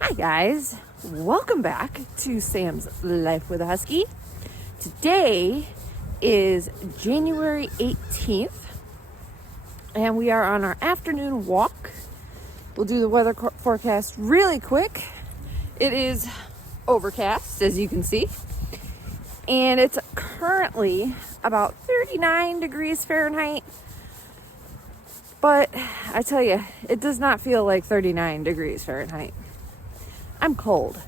Hi guys, welcome back to Sam's Life with a Husky. Today is January 18th and we are on our afternoon walk. We'll do the weather forecast really quick. It is overcast, as you can see, and it's currently about 39 degrees Fahrenheit. But I tell you, it does not feel like 39 degrees Fahrenheit. I'm cold.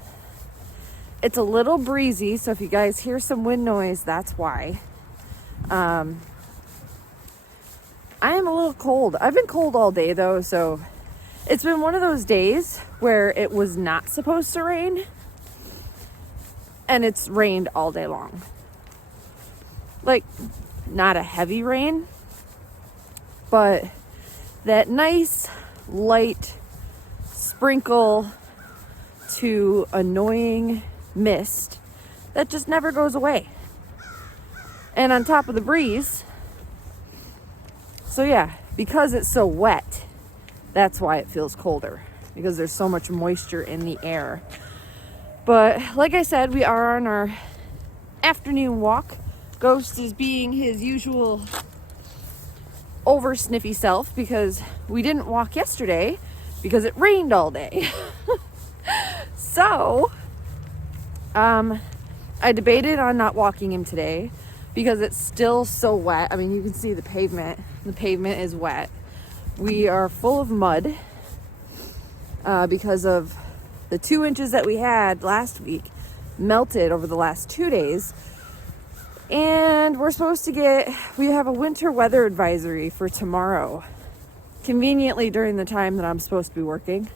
It's a little breezy, so if you guys hear some wind noise, that's why. I am a little cold. I've been cold all day though, so it's been one of those days where it was not supposed to rain, and it's rained all day long. Like, not a heavy rain, but that nice light sprinkle to annoying mist that just never goes away. And on top of the breeze. So yeah, because it's so wet, that's why it feels colder, because there's so much moisture in the air. But like I said, we are on our afternoon walk. Ghost is being his usual over sniffy self because we didn't walk yesterday because it rained all day. So, I debated on not walking him today because it's still so wet. I mean, you can see the pavement. The pavement is wet. We are full of mud because of the 2 inches that we had last week melted over the last 2 days. And we have a winter weather advisory for tomorrow, conveniently during the time that I'm supposed to be working.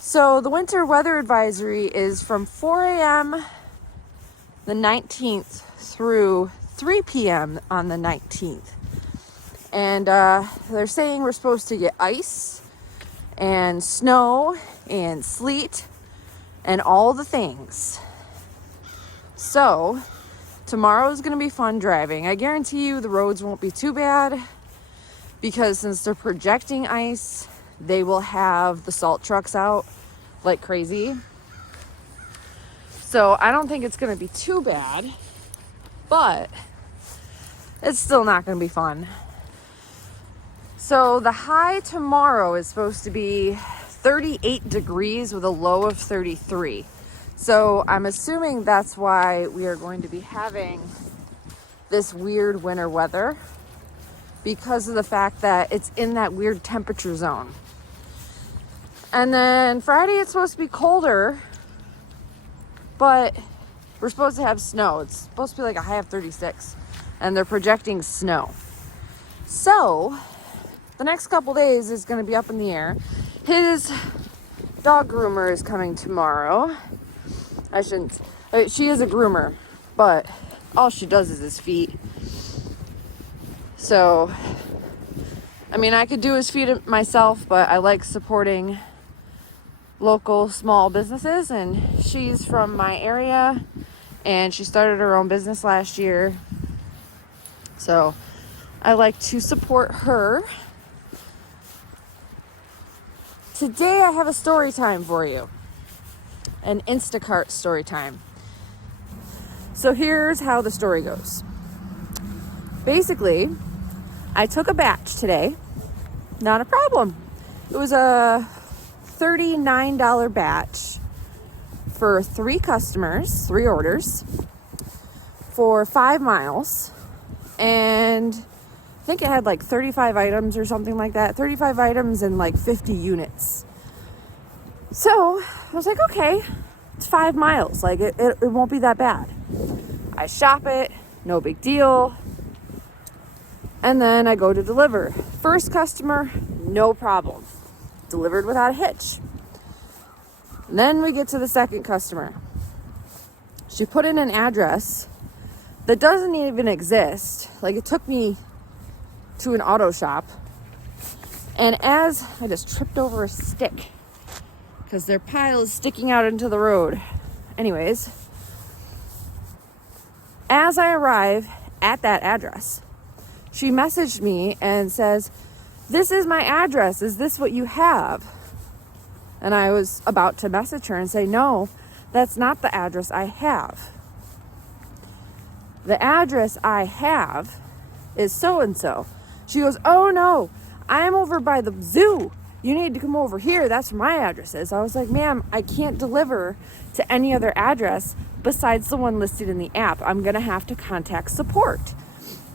So the winter weather advisory is from 4 a.m. the 19th through 3 p.m. on the 19th. And they're saying we're supposed to get ice and snow and sleet and all the things. So tomorrow is going to be fun driving. I guarantee you the roads won't be too bad because since they're projecting ice, they will have the salt trucks out like crazy. So I don't think it's going to be too bad, but it's still not going to be fun. So the high tomorrow is supposed to be 38 degrees with a low of 33. So I'm assuming that's why we are going to be having this weird winter weather, because of the fact that it's in that weird temperature zone. And then Friday it's supposed to be colder, but we're supposed to have snow. It's supposed to be like a high of 36, and they're projecting snow. So the next couple days is going to be up in the air. His dog groomer is coming tomorrow. She is a groomer, but all she does is his feet. So, I mean, I could do his feet myself, but I like supporting local small businesses, and she's from my area, and she started her own business last year. So, I like to support her. Today I have a story time for you. An Instacart story time. So here's how the story goes. Basically, I took a batch today. Not a problem. It was a $39 batch for 3 customers, 3 orders for 5 miles. And I think it had like 35 items or something like that. 35 items and like 50 units. So I was like, okay, it's 5 miles. Like it won't be that bad. I shop it, no big deal. And then I go to deliver. First customer, no problem. Delivered without a hitch. And then we get to the second customer. She put in an address that doesn't even exist. Like, it took me to an auto shop. And as I just tripped over a stick because their pile is sticking out into the road. Anyways, as I arrive at that address, she messaged me and says, "This is my address. Is this what you have?" And I was about to message her and say, no, that's not the address I have. The address I have is so-and-so. She goes, oh no, I'm over by the zoo. You need to come over here. That's where my address is. I was like, ma'am, I can't deliver to any other address besides the one listed in the app. I'm going to have to contact support.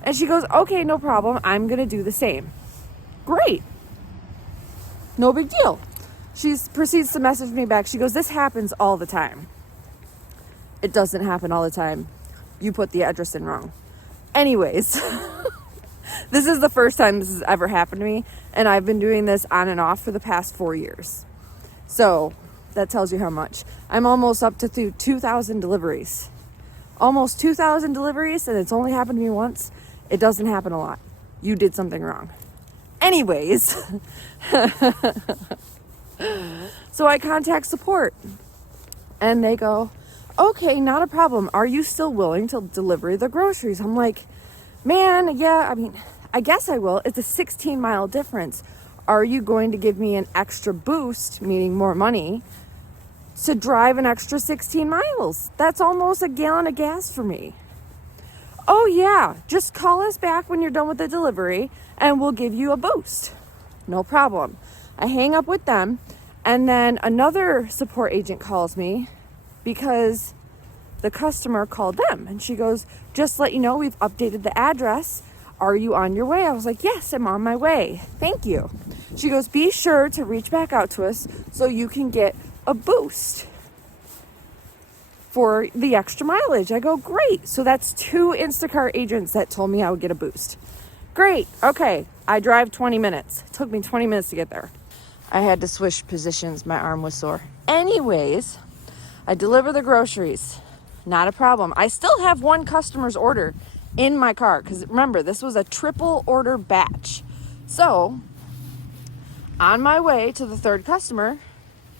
And she goes, okay, no problem. I'm going to do the same. Great. No big deal. She proceeds to message me back. She goes, this happens all the time. It doesn't happen all the time. You put the address in wrong. Anyways, this is the first time this has ever happened to me, and I've been doing this on and off for the past 4 years. So that tells you how much. I'm almost up to 2,000 deliveries. Almost 2,000 deliveries, and it's only happened to me once. It doesn't happen a lot. You did something wrong. Anyways, so I contact support, and they go, okay, not a problem. Are you still willing to deliver the groceries? I'm like, man, yeah, I mean, I guess I will. It's a 16-mile difference. Are you going to give me an extra boost, meaning more money, to drive an extra 16 miles? That's almost a gallon of gas for me. Oh yeah, just call us back when you're done with the delivery and we'll give you a boost. No problem. I hang up with them, and then another support agent calls me because the customer called them, and she goes, just to let you know, we've updated the address. Are you on your way? I was like, yes, I'm on my way. Thank you. She goes, be sure to reach back out to us so you can get a boost for the extra mileage. I go, great. So that's 2 Instacart agents that told me I would get a boost. Great. Okay. I drive 20 minutes. It took me 20 minutes to get there. I had to switch positions. My arm was sore. Anyways, I deliver the groceries. Not a problem. I still have one customer's order in my car because remember, this was a triple order batch. So on my way to the third customer,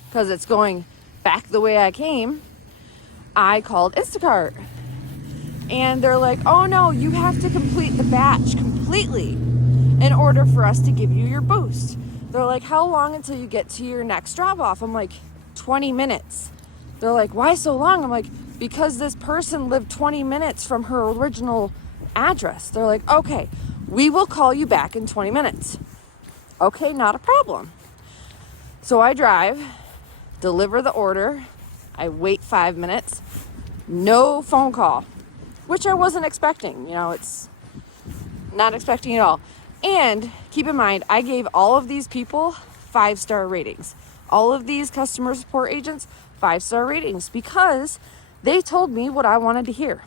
because it's going back the way I came, I called Instacart, and they're like, oh no, you have to complete the batch completely in order for us to give you your boost. They're like, how long until you get to your next drop off? I'm like, 20 minutes. They're like, why so long? I'm like, because this person lived 20 minutes from her original address. They're like, okay, we will call you back in 20 minutes. Okay, not a problem. So I drive, deliver the order. I wait 5 minutes. No phone call, which I wasn't expecting. You know, it's not expecting at all. And keep in mind, I gave all of these people 5-star ratings. All of these customer support agents, 5-star ratings, because they told me what I wanted to hear.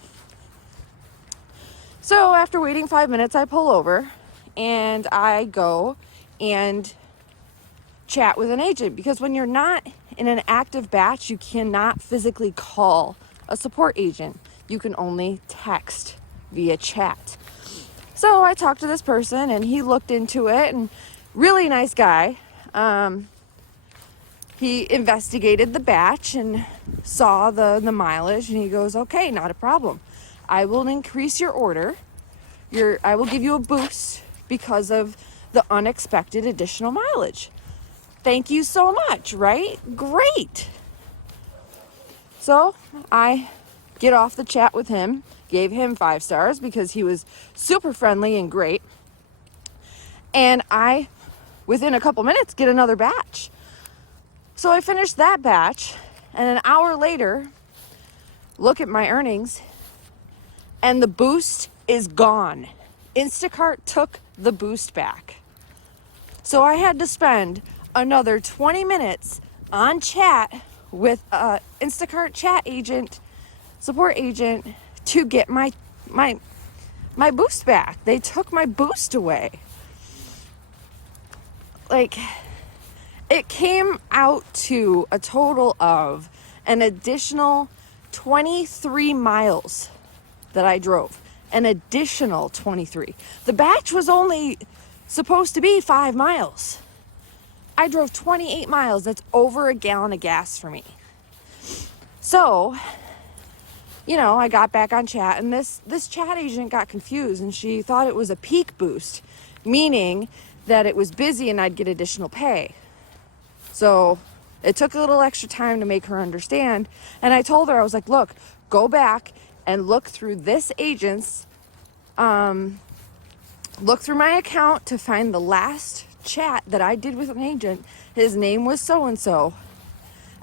So after waiting 5 minutes, I pull over and I go and chat with an agent, because when you're not in an active batch, you cannot physically call a support agent. You can only text via chat. So I talked to this person, and he looked into it, and really nice guy. He investigated the batch and saw the mileage, and he goes, okay, not a problem. I will increase your order. I will give you a boost because of the unexpected additional mileage. Thank you so much, right? Great. So I get off the chat with him, gave him 5 stars because he was super friendly and great. And I, within a couple minutes, get another batch. So I finished that batch, and an hour later, look at my earnings, and the boost is gone. Instacart took the boost back. So I had to spend another 20 minutes on chat with a Instacart chat agent, support agent, to get my boost back. They took my boost away. Like, it came out to a total of an additional 23 miles that I drove. An additional 23. The batch was only supposed to be 5 miles. I drove 28 miles. That's over a gallon of gas for me. So, you know, I got back on chat, and this chat agent got confused, and she thought it was a peak boost, meaning that it was busy and I'd get additional pay. So It took a little extra time to make her understand. And I told her, I was like, look, go back and look through this agent's, look through my account to find the last chat that I did with an agent. His name was so-and-so.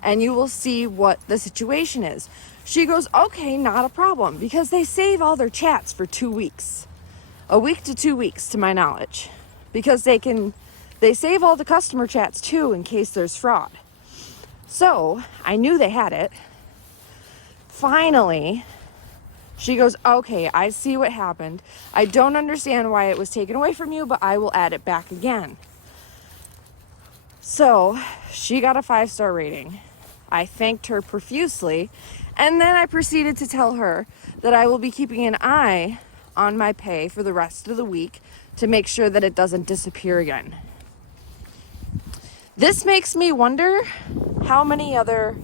And you will see what the situation is. She goes, okay, not a problem. Because they save all their chats for 2 weeks. A week to 2 weeks, to my knowledge. Because they save all the customer chats too in case there's fraud. So, I knew they had it. Finally, she goes, okay, I see what happened. I don't understand why it was taken away from you, but I will add it back again. So, she got a 5-star rating. I thanked her profusely, and then I proceeded to tell her that I will be keeping an eye on my pay for the rest of the week to make sure that it doesn't disappear again. This makes me wonder how many other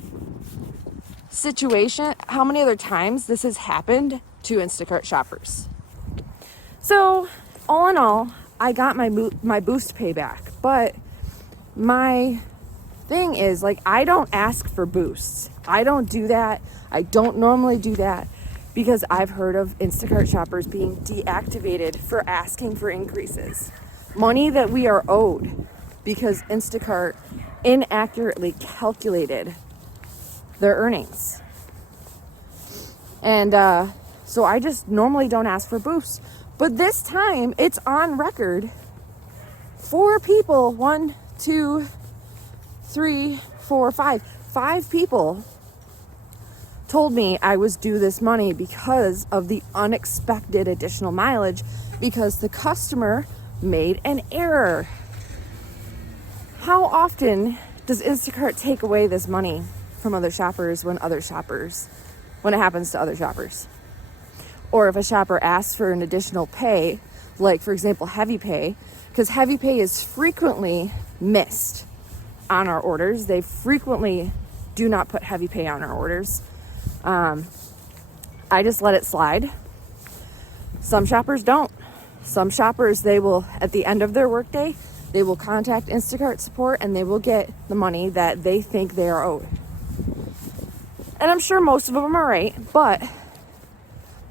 times this has happened to Instacart shoppers. So, all in all, I got my boost payback, but my thing is, like, I don't ask for boosts. I don't do that. I don't normally do that because I've heard of Instacart shoppers being deactivated for asking for increases. Money that we are owed because Instacart inaccurately calculated their earnings. And so I just normally don't ask for boosts. But this time, it's on record. 4 people, 1, 2, 3, 4, 5. 5 people told me I was due this money because of the unexpected additional mileage because the customer made an error. How often does Instacart take away this money from other shoppers when it happens to other shoppers? Or if a shopper asks for an additional pay, like for example, heavy pay, because heavy pay is frequently missed on our orders. They frequently do not put heavy pay on our orders. I just let it slide. Some shoppers don't. Some shoppers, they will, at the end of their workday, they will contact Instacart support and they will get the money that they think they are owed. And I'm sure most of them are right, but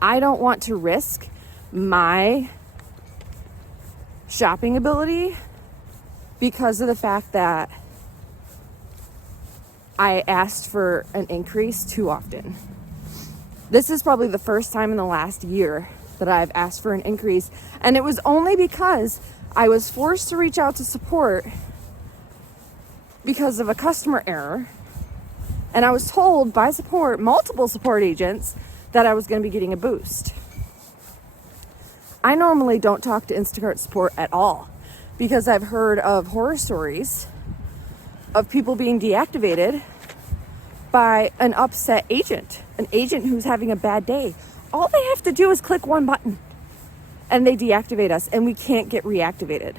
I don't want to risk my shopping ability because of the fact that I asked for an increase too often. This is probably the first time in the last year that I've asked for an increase, and it was only because I was forced to reach out to support because of a customer error, and I was told by multiple support agents, that I was going to be getting a boost. I normally don't talk to Instacart support at all because I've heard of horror stories of people being deactivated by an upset agent, an agent who's having a bad day. All they have to do is click one button and they deactivate us and we can't get reactivated.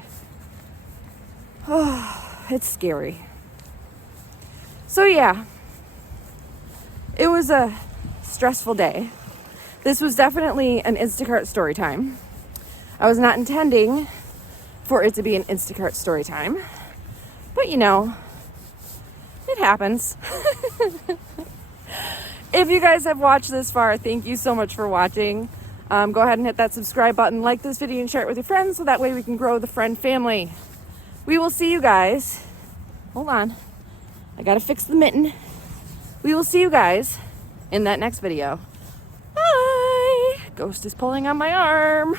Oh, it's scary. So yeah, it was a stressful day. This was definitely an Instacart story time. I was not intending for it to be an Instacart story time, but you know, it happens. If you guys have watched this far, thank you so much for watching. Go ahead and hit that subscribe button, like this video, and share it with your friends so that way we can grow the friend family. We will see you guys. Hold on. I gotta fix the mitten. We will see you guys in that next video. Bye! Ghost is pulling on my arm.